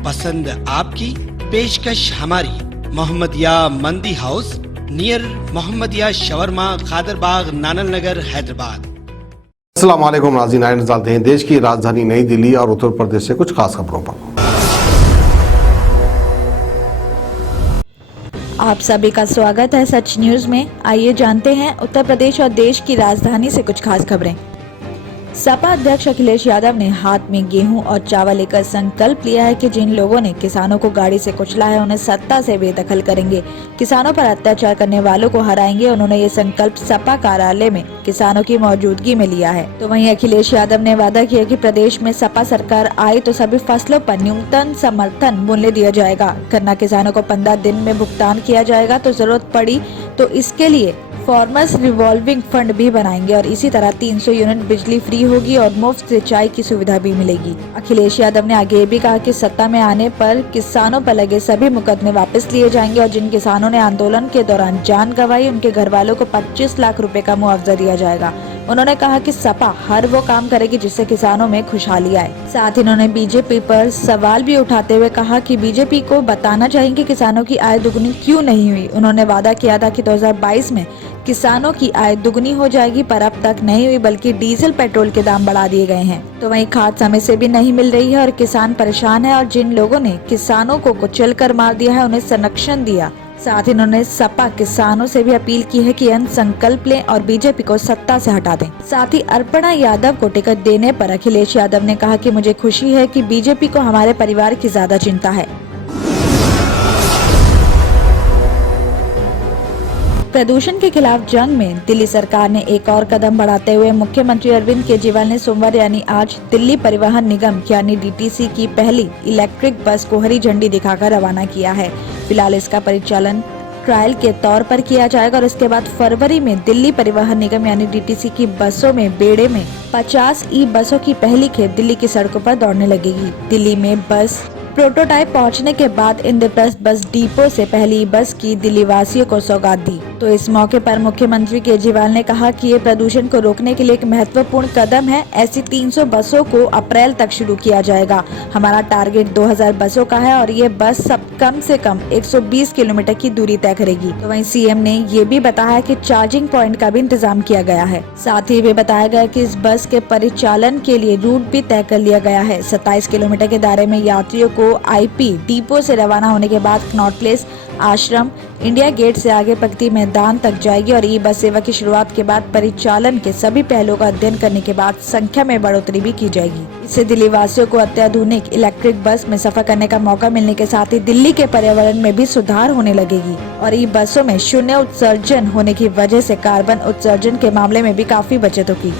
पसंद आपकी, पेशकश हमारी। मोहम्मदिया मंदी house, near Mohammadia shawarma, Khadarbagh, नानल नगर, हैदराबाद। अस्सलाम वालेकुम नाज़रीन, आइए नज़र डालते हैं देश की राजधानी नई दिल्ली और उत्तर प्रदेश से कुछ खास खबरों पर। आप सभी का स्वागत है सच न्यूज में। आइए जानते हैं उत्तर प्रदेश और देश की राजधानी से कुछ खास खबरें। सपा अध्यक्ष अखिलेश यादव ने हाथ में गेहूं और चावल लेकर संकल्प लिया है कि जिन लोगों ने किसानों को गाड़ी से कुचला है उन्हें सत्ता से बेदखल करेंगे, किसानों पर अत्याचार करने वालों को हराएंगे। उन्होंने ये संकल्प सपा कार्यालय में किसानों की मौजूदगी में लिया है। तो वहीं अखिलेश यादव ने वादा किया कि प्रदेश में सपा सरकार आए तो सभी फसलों पर न्यूनतम समर्थन मूल्य दिया जाएगा। गन्ना किसानों को 15 दिन में भुगतान किया जाएगा, तो जरूरत पड़ी तो इसके लिए फार्मर्स रिवॉल्विंग फंड भी बनाएंगे और इसी तरह 300 यूनिट बिजली फ्री होगी और मुफ्त सिंचाई की सुविधा भी मिलेगी। अखिलेश यादव ने आगे भी कहा कि सत्ता में आने पर किसानों पर लगे सभी मुकदमे वापस लिए जाएंगे और जिन किसानों ने आंदोलन के दौरान जान गंवाई उनके घर वालों को 25 लाख रुपए का मुआवजा दिया जाएगा। उन्होंने कहा कि सपा हर वो काम करेगी जिससे किसानों में खुशहाली आए। साथ ही उन्होंने बीजेपी पर सवाल भी उठाते हुए कहा कि बीजेपी को बताना चाहिए कि किसानों की आय दुगनी क्यों नहीं हुई। उन्होंने वादा किया था कि 2022 में किसानों की आय दुगनी हो जाएगी, पर अब तक नहीं हुई, बल्कि डीजल पेट्रोल के दाम बढ़ा दिए गए हैं। तो वहीं खाद समय से भी नहीं मिल रही है और किसान परेशान है और जिन लोगों ने किसानों को कुचल कर मार दिया है उन्हें संरक्षण दिया। साथ ही उन्होंने सपा किसानों से भी अपील की है कि अंत संकल्प लें और बीजेपी को सत्ता से हटा दें। साथ ही अर्पणा यादव को टिकट देने पर अखिलेश यादव ने कहा कि मुझे खुशी है कि बीजेपी को हमारे परिवार की ज्यादा चिंता है। प्रदूषण के खिलाफ जंग में दिल्ली सरकार ने एक और कदम बढ़ाते हुए मुख्यमंत्री अरविंद केजरीवाल ने सोमवार यानी आज दिल्ली परिवहन निगम यानी डीटीसी की पहली इलेक्ट्रिक बस को हरी झंडी दिखाकर रवाना किया है। फिलहाल इसका परिचालन ट्रायल के तौर पर किया जाएगा और इसके बाद फरवरी में दिल्ली परिवहन निगम यानी डीटीसी की बसों में बेड़े में 50 ई बसों की पहली खेप दिल्ली की सड़कों पर दौड़ने लगेगी। दिल्ली में बस प्रोटोटाइप पहुंचने के बाद इंद्रप्रस्थ बस डिपो से पहली बस की दिल्ली वासियों को सौगात दी। तो इस मौके पर मुख्यमंत्री केजरीवाल ने कहा कि ये प्रदूषण को रोकने के लिए एक महत्वपूर्ण कदम है। ऐसी 300 बसों को अप्रैल तक शुरू किया जाएगा। हमारा टारगेट 2000 बसों का है और ये बस सब कम से कम 120 किलोमीटर की दूरी तय करेगी। तो वहीं सीएम ने ये भी बताया कि चार्जिंग पॉइंट का भी इंतजाम किया गया है। साथ ही भी बताया गया कि इस बस के परिचालन के लिए रूट भी तय कर लिया गया है। 27 किलोमीटर के दायरे में यात्रियों को आईपी डिपो से रवाना होने के बाद कनॉट प्लेस, आश्रम, इंडिया गेट से आगे प्रगति मैदान तक जाएगी और ई बस सेवा की शुरुआत के बाद परिचालन के सभी पहलुओं का अध्ययन करने के बाद संख्या में बढ़ोतरी भी की जाएगी। इससे दिल्ली वासियों को अत्याधुनिक इलेक्ट्रिक बस में सफर करने का मौका मिलने के साथ ही दिल्ली के पर्यावरण में भी सुधार होने लगेगी और ई बसों में शून्य उत्सर्जन होने की वजह से कार्बन उत्सर्जन के मामले में भी काफी बचत होगी।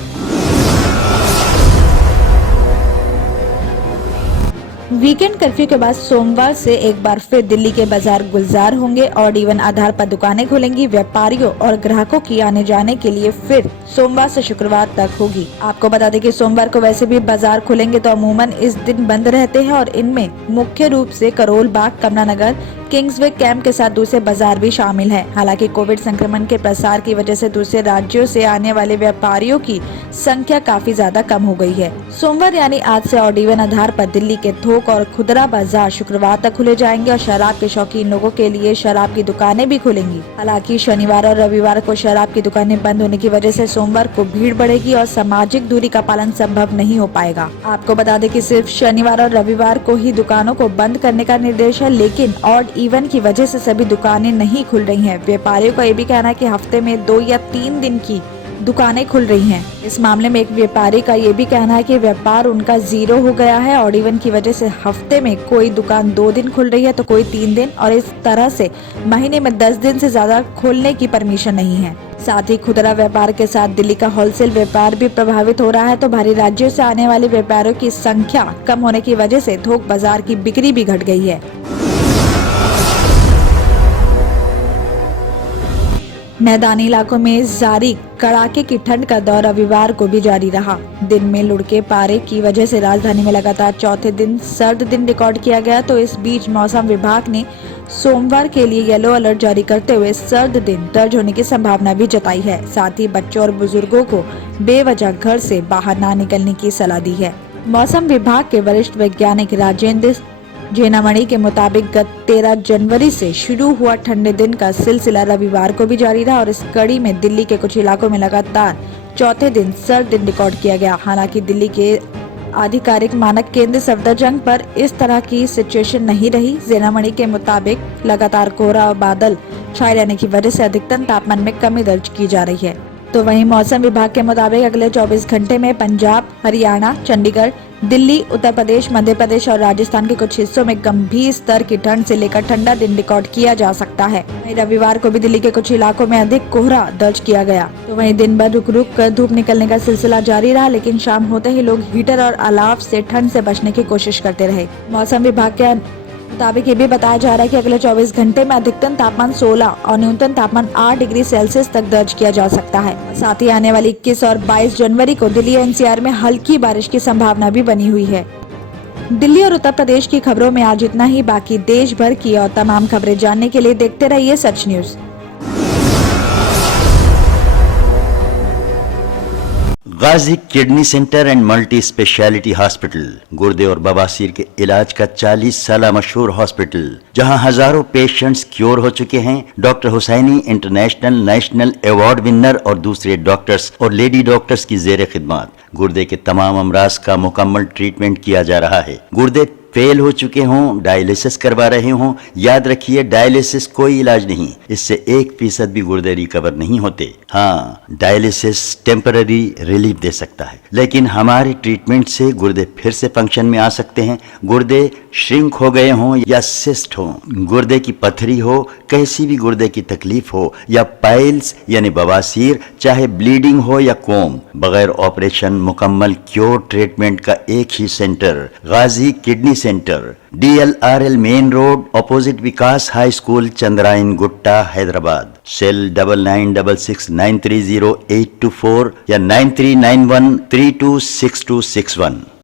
वीकेंड कर्फ्यू के बाद सोमवार से एक बार फिर दिल्ली के बाजार गुलजार होंगे और इवन आधार पर दुकानें खुलेंगी। व्यापारियों और ग्राहकों की आने जाने के लिए फिर सोमवार से शुक्रवार तक होगी। आपको बता दें कि सोमवार को वैसे भी बाजार खुलेंगे तो अमूमन इस दिन बंद रहते हैं और इनमें मुख्य रूप से करोल बाग, कमला नगर, किंग्सवे कैंप के साथ दूसरे बाजार भी शामिल हैं। हालांकि कोविड संक्रमण के प्रसार की वजह से दूसरे राज्यों से आने वाले व्यापारियों की संख्या काफी ज्यादा कम हो गई है। सोमवार यानी आज से ऑड इवन आधार पर दिल्ली के थोक और खुदरा बाजार शुक्रवार तक खुले जाएंगे और शराब के शौकीन लोगों के लिए शराब की दुकानें भी खुलेंगी। हालांकि शनिवार और रविवार को शराब की दुकानें बंद होने की वजह से सोमवार को भीड़ बढ़ेगी और सामाजिक दूरी का पालन संभव नहीं हो पाएगा। आपको बता दें कि सिर्फ शनिवार और रविवार को ही दुकानों को बंद करने का निर्देश है, लेकिन ऑड इवन की वजह से सभी दुकानें नहीं खुल रही हैं। व्यापारियों का ये भी कहना है कि हफ्ते में 2 या 3 दिन की दुकानें खुल रही हैं। इस मामले में एक व्यापारी का ये भी कहना है कि व्यापार उनका 0 हो गया है। ऑड इवन की वजह से हफ्ते में कोई दुकान 2 दिन खुल रही है तो कोई 3 दिन और इस तरह से महीने में 10 दिन से ज्यादा खोलने की परमिशन नहीं है। साथ ही खुदरा व्यापार के साथ दिल्ली का होलसेल व्यापार भी प्रभावित हो रहा है। तो बाहरी राज्यों से आने वाले व्यापारियों की संख्या कम होने की वजह से थोक बाजार की बिक्री भी घट गई है। मैदानी इलाकों में जारी कड़ाके की ठंड का दौर रविवार को भी जारी रहा। दिन में लुढ़के पारे की वजह से राजधानी में लगातार चौथे दिन सर्द दिन रिकॉर्ड किया गया। तो इस बीच मौसम विभाग ने सोमवार के लिए येलो अलर्ट जारी करते हुए सर्द दिन दर्ज होने की संभावना भी जताई है। साथ ही बच्चों और बुजुर्गों को बेवजह घर से बाहर ना निकलने की सलाह दी है। मौसम विभाग के वरिष्ठ वैज्ञानिक राजेंद्र जैनामणि के मुताबिक गत 13 जनवरी से शुरू हुआ ठंडे दिन का सिलसिला रविवार को भी जारी रहा और इस कड़ी में दिल्ली के कुछ इलाकों में लगातार चौथे दिन सर्द दिन रिकॉर्ड किया गया। हालांकि दिल्ली के आधिकारिक मानक केंद्र सफदरजंग पर इस तरह की सिचुएशन नहीं रही। जैनामणि के मुताबिक लगातार कोहरा और बादल छाए रहने की वजह से अधिकतम तापमान में कमी दर्ज की जा रही है। तो वहीं मौसम विभाग के मुताबिक अगले 24 घंटे में पंजाब, हरियाणा, चंडीगढ़, दिल्ली, उत्तर प्रदेश, मध्य प्रदेश और राजस्थान के कुछ हिस्सों में गंभीर स्तर की ठंड से लेकर ठंडा दिन रिकॉर्ड किया जा सकता है। वहीं रविवार को भी दिल्ली के कुछ इलाकों में अधिक कोहरा दर्ज किया गया। तो वहीं दिन भर रुक रुक कर धूप निकलने का सिलसिला जारी रहा, लेकिन शाम होते ही लोग हीटर और अलाव से ठंड से बचने की कोशिश करते रहे। मौसम विभाग के मुताबिक ये भी बताया जा रहा है कि अगले 24 घंटे में अधिकतम तापमान 16 और न्यूनतम तापमान 8 डिग्री सेल्सियस तक दर्ज किया जा सकता है। साथ ही आने वाली 21 और 22 जनवरी को दिल्ली एनसीआर में हल्की बारिश की संभावना भी बनी हुई है। दिल्ली और उत्तर प्रदेश की खबरों में आज इतना ही। बाकी देश भर की और तमाम खबरें जानने के लिए देखते रहिए Sach news. Ghazi kidney centre and multi speciality hospital, गुर्दे और बवासीर के इलाज का 40 साल मशहूर हॉस्पिटल, जहां हजारों पेशेंट्स क्योर हो चुके हैं। Doctor Husaini international national award winner और दूसरे डॉक्टर्स और लेडी डॉक्टर्स की जेर खिदमत गुर्दे के तमाम अमराज का मुकम्मल ट्रीटमेंट किया जा रहा है। गुर्दे फेल हो चुके हों, डायलिसिस करवा रहे हों, याद रखिए डायलिसिस कोई इलाज नहीं, इससे 1% भी गुर्दे रिकवर नहीं होते। हाँ, डायलिसिस टेम्पररी रिलीफ दे सकता है, लेकिन हमारे ट्रीटमेंट से गुर्दे फिर से फंक्शन में आ सकते हैं। गुर्दे श्रिंक हो गए हों या सिस्ट हो, गुर्दे की पथरी हो, कैसी भी गुर्दे की तकलीफ हो या पाइल्स यानी बवासीर, चाहे ब्लीडिंग हो या कोम, बगैर ऑपरेशन मुकम्मल क्योर ट्रीटमेंट का एक ही centre, Ghazi kidney centre, DLRL main road, opposite Vikas high school, Chandrayan Gutta, Hyderabad. Cell 9966930824 या 9391326261।